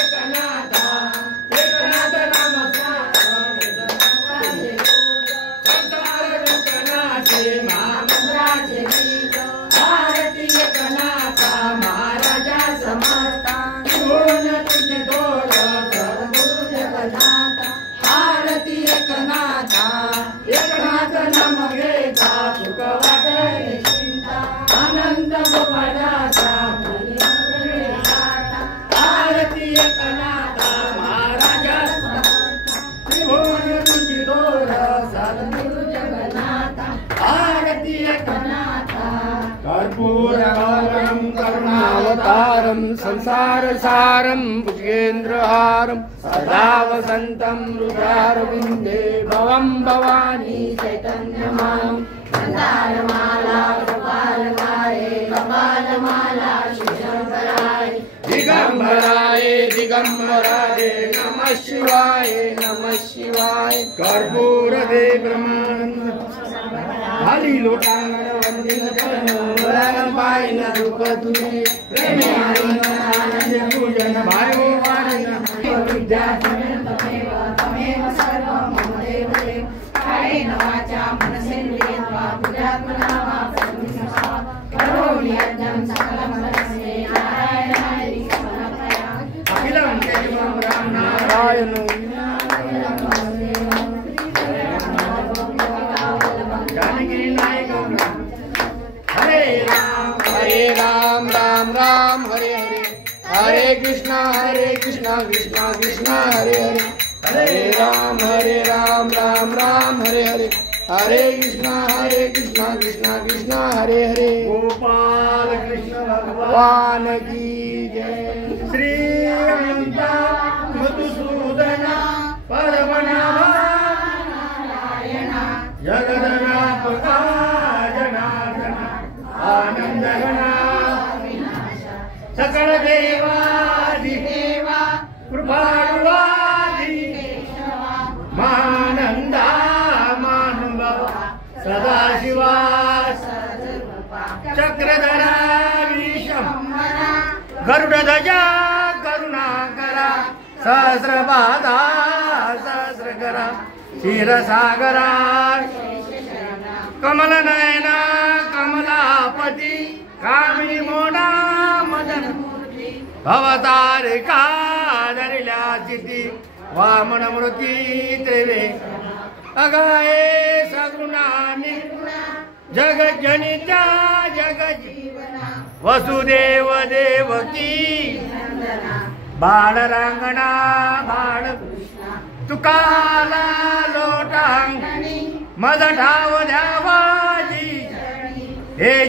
एकनाथा एकनाथ नाम संसार एकनाथे महामंत्राचे गीत आरती एकनाथा महाराजा समर्था गुण तुझी दोर सद्गुरु जगन्नाथा आरती एकनाथा एकनाथ नाम घेता सुख वाटे चिंता आनंद गोपाळाचा आरती एकनाथा महाराजा त्रिभुवन तुझी दोर सद्गुरु जगन्नाथा आरती एकनाथा कर्पूरगौरं करुणावतारं संसारसारं भुजगेन्द्रहारं सदा वसन्तं हृदयारविन्दे भवं भवानी चैतन्यमानं मंदारमाला कपालमाला श्रीशंकराय दिगंबराय नमः शिवाय कर्पूर दे ब्रह्मानंद खाली लोटांगण वंदित पायन रूप तुझे प्रेमे आनंद पूजन भायो वारण विद्या तमेव सर्व मम देव कायेन वाचा मनसेन्द्रियेर्वा बुद्ध्यात्मना वा प्रकृतिस्था करोमि यज्ञं सकलं परस्मै नारायणाय समर्पयामि अखिलं देवं नारायण हरे राम राम राम हरे हरे हरे कृष्णा कृष्णा कृष्णा हरे हरे हरे राम राम राम हरे हरे हरे कृष्णा कृष्णा कृष्णा हरे हरे गोपाल कृष्ण भगवान की जय श्री अनंत मधुसूदना परमनाभा जगद्व्यापका जनार्दना आनंद घना सकल देवादिदेवा कृपाळुवादी मानंदा मानुभव सदाशिवा चक्रधरा विशंभरा गरुडध्वजा करुणाकरा सहस्रपादा सहस्रकरा क्षीरसागरा कमलनयना कमलापति कामिनी मोडा मदन भवतारिका धरिल्या चिती वामन मूर्ती तेवे अगाये सगुणा निर्गुणा जगज्जनिता जगजीवना वसुदेव देवकी बाळ रांगणा बाळ तुकाला लोटांगणी मज ठाव द्यावाजी हे